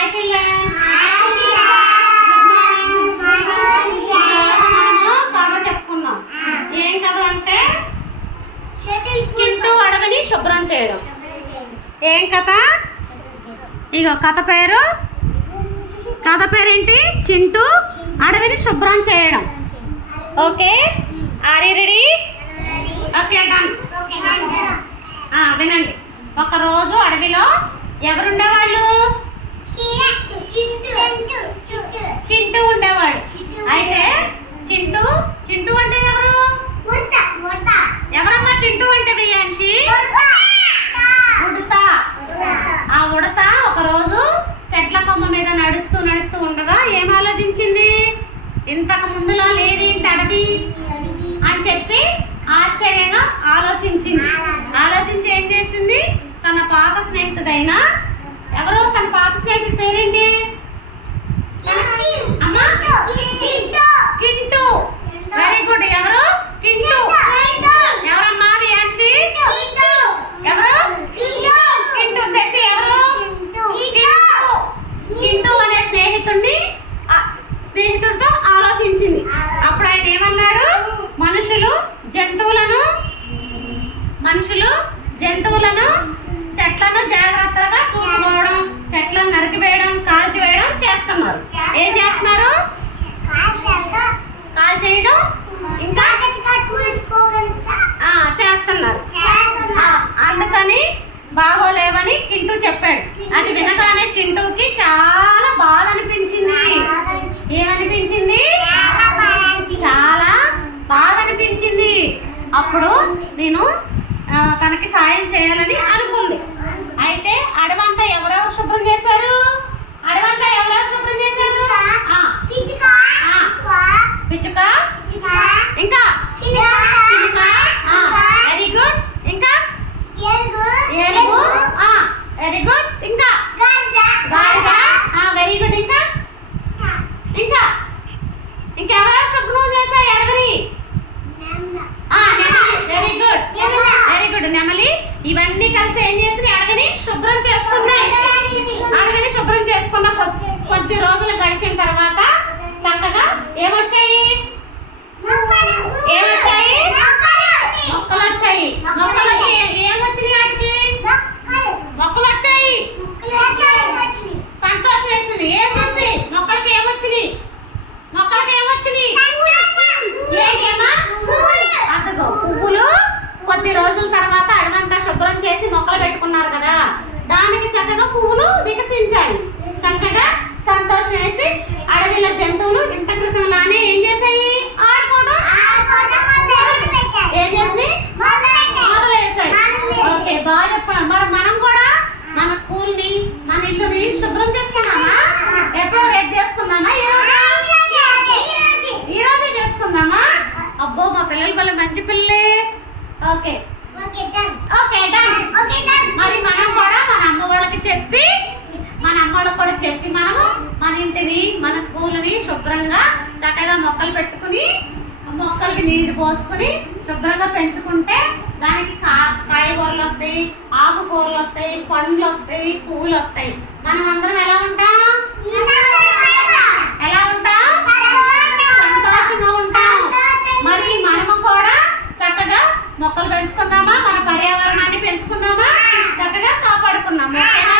Hi children. కథ చెప్పుకుందాం. ఏం కథ అంటే చింటూ అడవిని శుభ్రం చేయడం. ఏం కథ? ఇగో కథ పేరేంటి? చింటూ అడవిని శుభ్రం చేయడం. Okay, are you ready? Okay, done. వినండి. ఒకరోజు అడవిలో ఎవరుండేవాళ్ళు? చింటూ ఉండేవాడు. అయితే చింటూ అంటే ఎవరు? ఎవరమ్మా చింటూ అంటే? బియ్యాన్షి ఉడత. ఆ ఉడత ఒకరోజు చెట్ల కొమ్మ మీద నడుస్తూ ఉండగా ఏం ఆలోచించింది? ఇంతకు ముందులా లేదేంటి అడవి అని చెప్పి ఆశ్చర్యంగా ఆలోచించి ఏం చేసింది? తన పాత స్నేహితుడైన ఎవరు? తన పాత స్నేహితుడి పేరేంటి అమ్మా? కింటూ. Very good. ఎవరు? కింటూ. ఎవరమ్మా? వియాన్షి. ఎవరు? కింటూ. శశి. ఎవరు? కింటూ అనే స్నేహితుడితో ఆలోచించింది. అప్పుడు ఆయన ఏమన్నాడు? మనుషులు జంతువులను చెట్లను జాగ్రత్తగా చూసుకోవడం, చెట్లను నరికివేయడం, కాల్చివేయడం చేస్తున్నారు. ఏం చేస్తున్నారు? కాల్చేయడం ఇంకా చేస్తున్నారు. అందుకని బాగోలేవని కింటూ చెప్పాడు. అది వినగానే చింటూకి చాలా బాధ అనిపించింది. ఏమనిపించింది? చాలా బాధ అనిపించింది. అప్పుడు నేను తనకి సాయం చేయాలని అనుకుంది. అయితే అడవంతా ఎవరెవరు శుభ్రం చేశారు? పిచ్చుక, ఇంకా వెరీ గుడ్. ఇంకా ఏనుగు, వెరీ గుడ్. ఇంకా గాడిద, వెరీ గుడ్. ఇంకా ఎవరెవరు శుభ్రం చేశారు అడవిని? Very good. నెమలి. ఇవన్నీ కలిసి ఏం చేసి అడవిని శుభ్రం చేసుకున్నాయి. అడవిని శుభ్రం చేసుకున్న కొద్ది రోజులు గడిచిన తర్వాత చక్కగా ఏమొచ్చాయి? మొక్కలు వచ్చాయి. ఏమొచ్చినాయి? వాటికి మొక్కలు వచ్చాయి. సంతోషం వేసింది. ఏం చూసి? మొక్కలకి ఏమొచ్చినాయి? ఏంటమ్మా? అదిగో పువ్వులు. కొద్ది రోజుల తర్వాత అడవంతా శుభ్రం చేసి మొక్కలు పెట్టుకున్నారు కదా, దానికి చక్కగా పువ్వులు వికసించాయి. చక్కగా సంతోషం వేసి అడవిలో జంతువులు ఇంత క్రితంలానే ఏం చేశాయి? ఆడుకోవడం ఏం చేసి మొదలేసాయి. ఓకే, బాగా చెప్పాను. మరి మనం కూడా మన స్కూల్ని, మన ఇల్లుని శుభ్రం చేసుకున్నామా? ఎప్పుడో రేపు చేసుకుందామా? ఈ రోజే చేసుకుందామా? అబ్బో, మా పిల్లలు వాళ్ళ మంచి పిల్లలే. Okay, done. మరి మనం కూడా మన అమ్మ వాళ్ళకి చెప్పి మనము మన ఇంటిని, మన స్కూల్ని శుభ్రంగా చక్కగా మొక్కలు పెట్టుకుని, మొక్కలకి నీరు పోసుకుని శుభ్రంగా పెంచుకుంటే దానికి కాయగూరలు వస్తాయి, ఆకుకూరలు వస్తాయి, పండ్లు వస్తాయి, పువ్వులు వస్తాయి. మనం అందరం ఎలా ఉంటాం? సంతోషంగా ఉంటాం. మరి మనము కూడా చక్కగా మొక్కలు పెంచుకుందామా? మన పర్యావరణాన్ని పెంచుకుందామా? చక్కగా కాపాడుకుందాం. ఓకేనా?